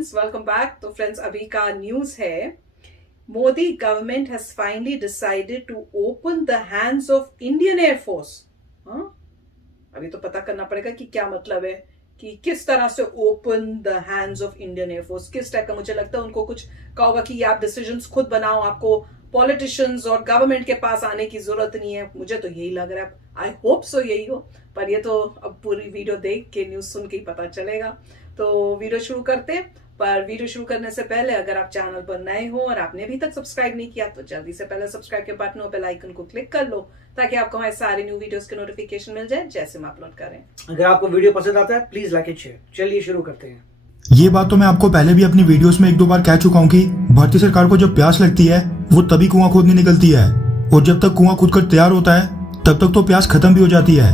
Friends, welcome back. तो friends, अभी का न्यूज है, Modi government has finally decided to open the hands off Indian air force. हाँ, अभी तो पता करना पड़ेगा कि क्या मतलब है, कि किस तरह से open the hands off Indian air force, किस टाइप का। मुझे लगता है उनको कुछ कहा होगा कि आप डिसीजंस खुद बनाओ, आपको पॉलिटिशियंस और गवर्नमेंट के पास आने की जरूरत नहीं है। मुझे तो यही लग रहा है, आई होप सो यही हो, पर ये तो अब पूरी वीडियो देख के, न्यूज सुन के ही पता चलेगा। तो वीडियो शुरू करते हैं, पर वीडियो शुरू करने से पहले अगर आप चैनल पर नए हो और आपने अभी तक सब्सक्राइब नहीं किया तो जल्दी से पहले सब्सक्राइब के बटन और बेल आइकन को क्लिक कर लो, ताकि आपको हमारे सारे न्यू वीडियोस के नोटिफिकेशन मिल जाए जैसे हम अपलोड करें। अगर आपको वीडियो पसंद आता है प्लीज लाइक एंड शेयर। चलिए शुरू करते हैं। ये बात तो मैं आपको पहले भी अपनी वीडियोस में एक दो बार कह चुका हूँ कि भारतीय सरकार को जब प्यास लगती है वो तभी कुआं खोदने निकलती है, और जब तक कुआं खुद कर तैयार होता है तब तक तो प्यास खत्म भी हो जाती है।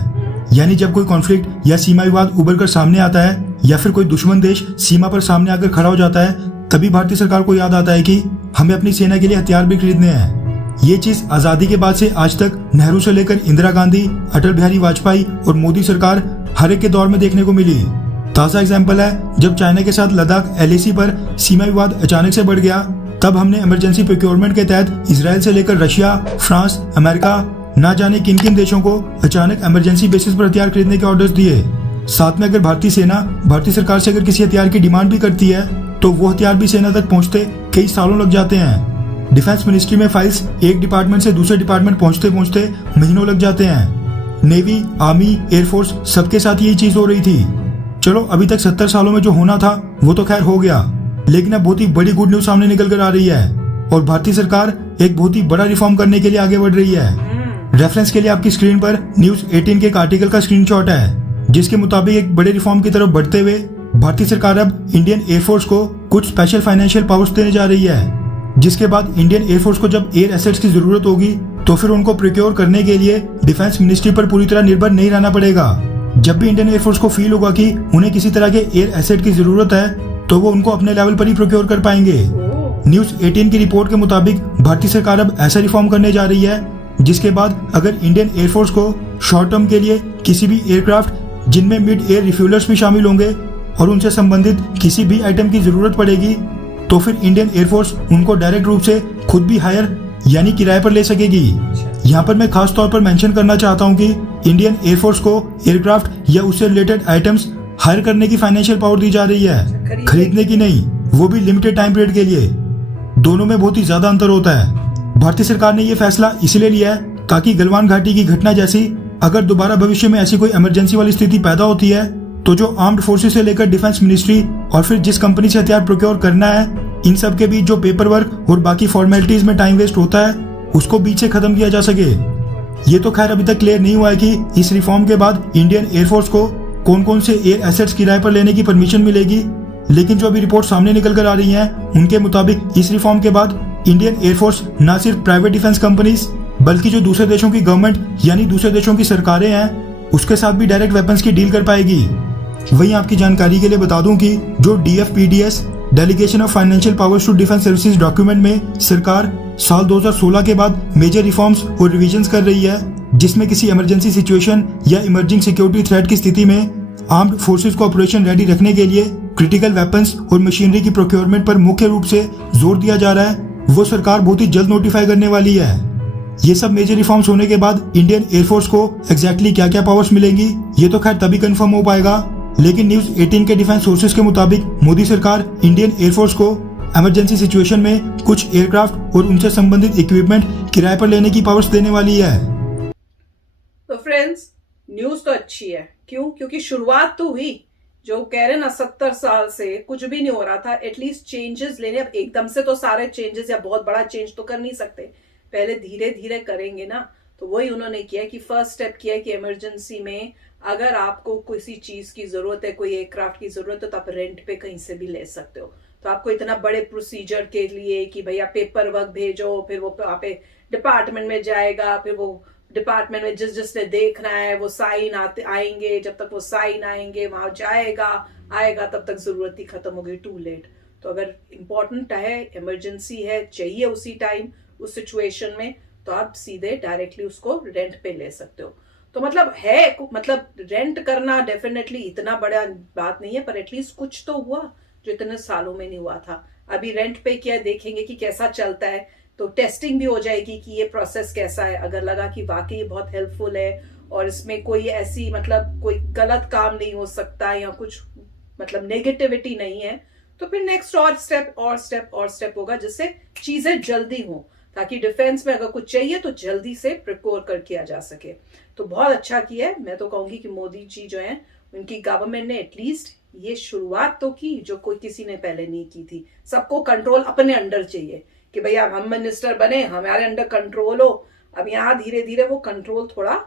यानी जब कोई कॉन्फ्लिक्ट या सीमा विवाद उभर कर सामने आता है या फिर कोई दुश्मन देश सीमा पर सामने आकर खड़ा हो जाता है, तभी भारतीय सरकार को याद आता है कि हमें अपनी सेना के लिए हथियार भी खरीदने हैं। ये चीज आजादी के बाद से आज तक नेहरू से लेकर इंदिरा गांधी, अटल बिहारी वाजपेयी और मोदी सरकार हर एक के दौर में देखने को मिली। ताजा एग्जाम्पल है, जब चाइना के साथ लद्दाख LAC पर सीमा विवाद अचानक से बढ़ गया, तब हमने इमरजेंसी प्रोक्योरमेंट के तहत इजराइल से लेकर रशिया, फ्रांस, अमेरिका, ना जाने किन किन देशों को अचानक इमरजेंसी बेसिस पर हथियार खरीदने के ऑर्डर्स दिए। साथ में अगर भारतीय सेना भारतीय सरकार से अगर किसी हथियार की डिमांड भी करती है तो वो हथियार भी सेना तक पहुंचते कई सालों लग जाते हैं। डिफेंस मिनिस्ट्री में फाइल्स एक डिपार्टमेंट से दूसरे डिपार्टमेंट पहुंचते पहुंचते महीनों लग जाते हैं। नेवी, आर्मी, एयरफोर्स सबके साथ यही चीज हो रही थी। चलो, अभी तक 70 सालों में जो होना था वो तो खैर हो गया, लेकिन अब बहुत ही बड़ी गुड न्यूज सामने निकल कर आ रही है और भारतीय सरकार एक बहुत ही बड़ा रिफॉर्म करने के लिए आगे बढ़ रही है। रेफरेंस के लिए आपकी स्क्रीन पर न्यूज 18 के एक आर्टिकल का स्क्रीनशॉट है, जिसके मुताबिक एक बड़े रिफॉर्म की तरफ बढ़ते हुए भारतीय सरकार अब इंडियन एयरफोर्स को कुछ स्पेशल फाइनेंशियल पावर्स देने जा रही है, जिसके बाद इंडियन एयरफोर्स को जब एयर एसेट्स की जरूरत होगी तो फिर उनको प्रोक्योर करने के लिए डिफेंस मिनिस्ट्री पर पूरी तरह निर्भर नहीं रहना पड़ेगा। जब भी इंडियन एयरफोर्स को फील होगा कि उन्हें किसी तरह के एयर एसेट की जरूरत है तो वो उनको अपने लेवल पर ही प्रोक्योर कर पाएंगे। न्यूज 18 की रिपोर्ट के मुताबिक भारतीय सरकार अब ऐसा रिफॉर्म करने जा रही है जिसके बाद अगर इंडियन एयरफोर्स को शॉर्ट टर्म के लिए किसी भी एयरक्राफ्ट जिनमें मिड एयर रिफ्यूलर्स भी शामिल होंगे और उनसे संबंधित किसी भी आइटम की जरूरत पड़ेगी तो फिर इंडियन एयरफोर्स उनको डायरेक्ट रूप से खुद भी हायर यानी किराए पर ले सकेगी। यहाँ पर मैं खास तौर पर मेंशन करना चाहता हूँ कि इंडियन एयरफोर्स को एयरक्राफ्ट या उससे रिलेटेड आइटम्स हायर करने की फाइनेंशियल पावर दी जा रही है, खरीदने की नहीं, वो भी लिमिटेड टाइम पीरियड के लिए। दोनों में बहुत ही ज्यादा अंतर होता है। भारतीय सरकार ने यह फैसला इसलिए लिया है ताकि गलवान घाटी की घटना जैसी अगर दोबारा भविष्य में ऐसी कोई इमरजेंसी वाली स्थिति पैदा होती है तो जो आर्म्ड फोर्सेस से लेकर डिफेंस मिनिस्ट्री और फिर जिस कंपनी से हथियार प्रोक्योर करना है, इन सब के बीच जो पेपर वर्क और बाकी फॉर्मेलिटीज में टाइम वेस्ट होता है उसको बीच से खत्म किया जा सके। ये तो खैर अभी तक क्लियर नहीं हुआ है कि इस रिफॉर्म के बाद इंडियन एयरफोर्स को कौन कौन से एयर एसेट्स किराए पर लेने की परमिशन मिलेगी, लेकिन जो अभी रिपोर्ट सामने निकल कर आ रही है उनके मुताबिक इस रिफॉर्म के बाद इंडियन एयरफोर्स न सिर्फ प्राइवेट डिफेंस कंपनीज बल्कि जो दूसरे देशों की गवर्नमेंट यानी दूसरे देशों की सरकारें हैं उसके साथ भी डायरेक्ट वेपन्स की डील कर पाएगी। वहीं आपकी जानकारी के लिए बता दूं कि जो DFPDS delegation of financial powers to defence services document में सरकार साल 2016 के बाद मेजर रिफॉर्म्स और रिविजन्स कर रही है, जिसमें किसी इमरजेंसी सिचुएशन या इमर्जिंग सिक्योरिटी थ्रेट की स्थिति में आर्म्ड फोर्सेस को ऑपरेशन रेडी रखने के लिए क्रिटिकल वेपन्स और मशीनरी की प्रोक्योरमेंट पर मुख्य रूप से जोर दिया जा रहा है, वो सरकार बहुत ही जल्द नोटिफाई करने वाली है। ये सब मेजर रिफॉर्म्स होने के बाद इंडियन एयरफोर्स को एग्जैक्टली क्या क्या पावर्स मिलेंगी ये तो खैर तभी कंफर्म हो पाएगा, लेकिन न्यूज 18 के डिफेंस सोर्सेज के मुताबिक मोदी सरकार इंडियन एयरफोर्स को इमरजेंसी सिचुएशन में कुछ एयरक्राफ्ट और उनसे संबंधित इक्विपमेंट किराए पर लेने की पावर्स देने वाली है। तो फ्रेंड्स, न्यूज तो अच्छी है। क्यों? क्योंकि शुरुआत तो हुई। जो कह रहे ना 70 साल से कुछ भी नहीं हो रहा था, एटलीस्ट चेंजेस लेने। अब एकदम से तो सारे चेंजेस या बहुत बड़ा चेंज तो कर नहीं सकते, पहले धीरे धीरे करेंगे ना। तो वही उन्होंने किया कि फर्स्ट स्टेप किया कि इमरजेंसी में अगर आपको किसी चीज की जरूरत है, कोई एयरक्राफ्ट की जरूरत है, तो आप रेंट पे कहीं से भी ले सकते हो। तो आपको इतना बड़े प्रोसीजर के लिए कि भैया पेपर वर्क भेजो, फिर वो वहां पे डिपार्टमेंट में जाएगा, फिर वो डिपार्टमेंट में जिसने देखना है वो साइन आएंगे, जब तक वो साइन आएंगे वहां आएगा तब तक जरूरत ही खत्म हो गई, टू लेट। तो अगर इम्पोर्टेंट है, इमरजेंसी है, चाहिए उसी टाइम उस सिचुएशन में, तो आप सीधे डायरेक्टली उसको रेंट पे ले सकते हो। तो मतलब है, मतलब रेंट करना डेफिनेटली इतना बड़ा बात नहीं है, पर एटलीस्ट कुछ तो हुआ। जो इतने सालों में नहीं हुआ था। अभी रेंट पे किया, देखेंगे कि कैसा चलता है, तो टेस्टिंग भी हो जाएगी कि ये प्रोसेस कैसा है। अगर लगा कि वाकई बहुत हेल्पफुल है और इसमें कोई ऐसी मतलब कोई गलत काम नहीं हो सकता या कुछ मतलब नेगेटिविटी नहीं है, तो फिर नेक्स्ट और स्टेप होगा, जिससे चीजें जल्दी हो, ताकि डिफेंस में अगर कुछ चाहिए तो जल्दी से प्रिकोर कर किया जा सके। तो बहुत अच्छा किया है। मैं तो कहूंगी कि मोदी जी जो है, उनकी गवर्नमेंट ने एटलीस्ट ये शुरुआत तो की जो कोई किसी ने पहले नहीं की थी। सबको कंट्रोल अपने अंडर चाहिए कि भैया हम मिनिस्टर बने, हमारे अंडर कंट्रोल हो। अब यहाँ धीरे धीरे वो कंट्रोल थोड़ा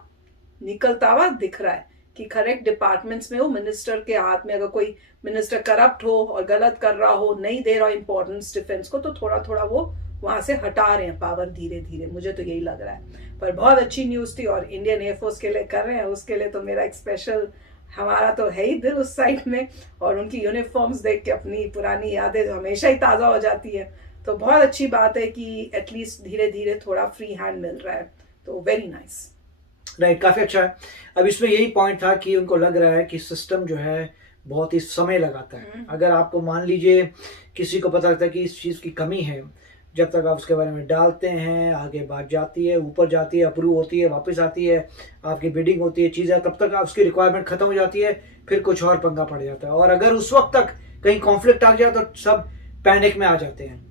निकलता हुआ दिख रहा है कि करेक्ट डिपार्टमेंट्स में हो, मिनिस्टर के हाथ में। अगर कोई मिनिस्टर करप्ट हो और गलत कर रहा हो, नहीं दे रहा इंपॉर्टेंस डिफेंस को, तो थोड़ा थोड़ा वो वहां से हटा रहे हैं पावर धीरे धीरे। मुझे तो यही लग रहा है। पर बहुत अच्छी न्यूज थी, और इंडियन एयरफोर्स के लिए कर रहे हैं, उसके लिए तो मेरा एक स्पेशल, हमारा तो है ही दिल उस साइड में। और उनकी यूनिफॉर्म्स देख के अपनी पुरानी यादें हमेशा ही ताजा हो जाती है। तो बहुत अच्छी बात है कि एटलीस्ट धीरे धीरे थोड़ा फ्री हैंड मिल रहा है, तो वेरी नाइस। राइट, काफी अच्छा है। अब इसमें यही पॉइंट था कि उनको लग रहा है कि सिस्टम जो है बहुत ही समय लगाता है। अगर आपको मान लीजिए किसी को पता लगता है कि इस चीज की कमी है, जब तक आप उसके बारे में डालते हैं, आगे बात जाती है, ऊपर जाती है, अप्रूव होती है, वापस आती है, आपकी बिडिंग होती है, चीजें, तब तक उसकी रिक्वायरमेंट खत्म हो जाती है, फिर कुछ और पंगा पड़ जाता है। और अगर उस वक्त तक कहीं कॉन्फ्लिक्ट आ जाए तो सब पैनिक में आ जाते हैं।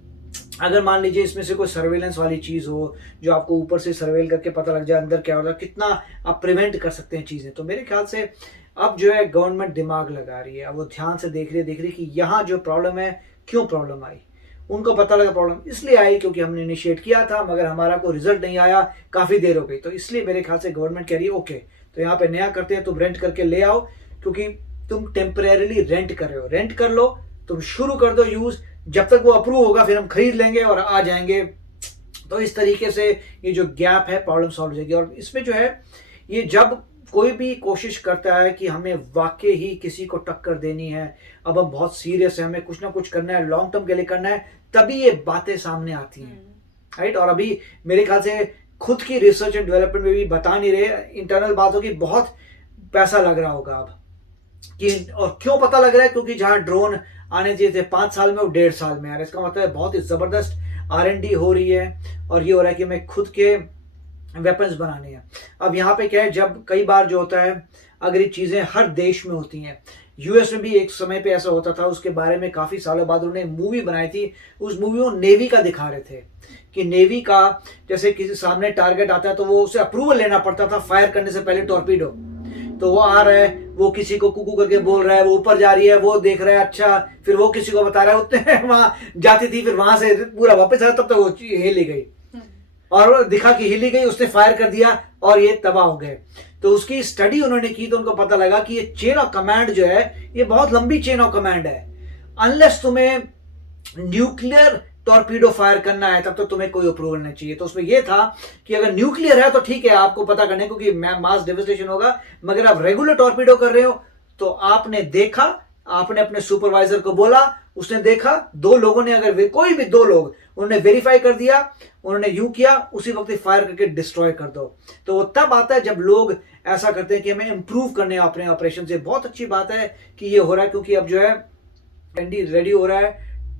अगर मान लीजिए इसमें से कोई सर्वेलेंस वाली चीज हो, जो आपको ऊपर से सर्वेल करके पता लग जाए अंदर क्या हो रहा है, कितना आप प्रिवेंट कर सकते हैं चीजें। तो मेरे ख्याल से अब जो है गवर्नमेंट दिमाग लगा रही है, अब वो ध्यान से देख रही है कि यहाँ जो प्रॉब्लम है, क्यों प्रॉब्लम आई। उनको पता लगा प्रॉब्लम इसलिए आई क्योंकि हमने इनिशिएट किया था, मगर हमारा कोई रिजल्ट नहीं आया, काफी देर हो गई। तो इसलिए मेरे ख्याल से गवर्नमेंट कह रही है ओके, तो यहाँ पे नया करते हैं, तुम रेंट करके ले आओ, क्योंकि तुम टेम्परेरीली रेंट कर रहे हो, रेंट कर लो, तुम शुरू कर दो यूज, जब तक वो अप्रूव होगा फिर हम खरीद लेंगे और आ जाएंगे। तो इस तरीके से ये जो गैप है प्रॉब्लम सॉल्व हो जाएगी। और इसमें जो है, ये जब कोई भी कोशिश करता है कि हमें वाकई ही किसी को टक्कर देनी है, अब हम बहुत सीरियस है, हमें कुछ ना कुछ करना है, लॉन्ग टर्म के लिए करना है, तभी ये बातें सामने आती हैं, राइट। और अभी मेरे ख्याल से खुद की रिसर्च एंड डेवलपमेंट में भी बता नहीं रहे, इंटरनल बातों की बहुत पैसा लग रहा होगा अब कि, और क्यों पता लग रहा है, क्योंकि जहां ड्रोन आने चाहिए थे 5 साल में, वो 1.5 साल में आ रहे हैं। इसका मतलब है बहुत ही जबरदस्त R&D हो रही है, और ये हो रहा है कि हमें खुद के वेपन्स बनाने हैं। अब यहाँ पे क्या है, जब कई बार जो होता है, अगर ये चीजें हर देश में होती हैं, यूएस में भी एक समय पे ऐसा होता था, उसके बारे में काफी सालों बाद उन्होंने मूवी बनाई थी। उस मूवी में नेवी का दिखा रहे थे कि नेवी का जैसे किसी सामने टारगेट आता है तो वो उसे अप्रूवल लेना पड़ता था फायर करने से पहले, टॉर्पीडो। तो वो आ रहा है, वो किसी को कुकू करके बोल रहा है, वो ऊपर जा रही है, वो देख रहा है, अच्छा, फिर वो किसी को बता रहा है, उतने वहां जाती थी, फिर वहां से पूरा वापस आया, तब तक वो हिली गई, और दिखा कि हिली गई, उसने फायर कर दिया और ये तबाह हो गए। तो उसकी स्टडी उन्होंने की, तो उनको पता लगा कि ये चेन ऑफ कमांड जो है, ये बहुत लंबी चेन ऑफ कमांड है। अनलेस तुम्हें न्यूक्लियर टॉर्पीडो फायर करना है, तब तो तुम्हें कोई अप्रूवल नहीं चाहिए। तो उसमें यह था कि अगर न्यूक्लियर है तो ठीक है, आपको पता करने को कि मास डेवस्टेशन होगा, मगर आप रेगुलर टॉर्पीडो कर रहे हो, तो आपने देखा, आपने अपने सुपरवाइजर को बोला, उसने देखा, 2 लोगों ने, अगर कोई भी 2 लोग, उन्होंने वेरीफाई कर दिया, उन्होंने यूं किया, उसी वक्त फायर करके डिस्ट्रॉय कर दो। तो वो तब आता है जब लोग ऐसा करते हैं कि हमें इंप्रूव करने अपने ऑपरेशन से। बहुत अच्छी बात है कि ये हो रहा है, क्योंकि अब जो है एनडी रेडी हो रहा है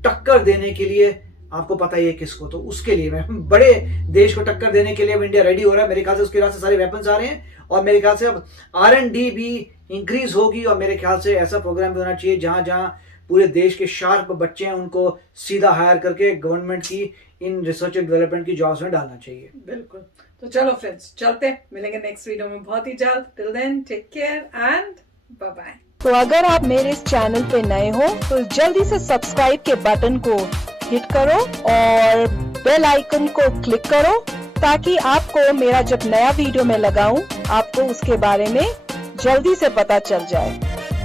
टक्कर देने के लिए। आपको पता ही है किसको, तो उसके लिए मैं बड़े देश को टक्कर देने के लिए अब इंडिया रेडी हो रहा है। मेरे ख्याल से उसके से सारे वेपन्स आ रहे हैं, और मेरे ख्याल से अब R&D भी इंक्रीज होगी, और मेरे ख्याल से ऐसा प्रोग्राम भी होना चाहिए जहां जहां पूरे देश के शार्प बच्चे हैं, उनको सीधा हायर करके गवर्नमेंट की इन रिसर्च एंड डेवलपमेंट की जॉब्स में डालना चाहिए। बिल्कुल। तो चलो फ्रेंड्स, चलते हैं, मिलेंगे नेक्स्ट वीडियो में बहुत ही जल्द। Till then take care and bye bye. तो अगर आप मेरे इस चैनल पे नए हो तो जल्दी से सब्सक्राइब के बटन को हिट करो और बेल आइकन को क्लिक करो, ताकि आपको मेरा जब नया वीडियो मैं लगाऊं, आपको उसके बारे में जल्दी से पता चल जाए।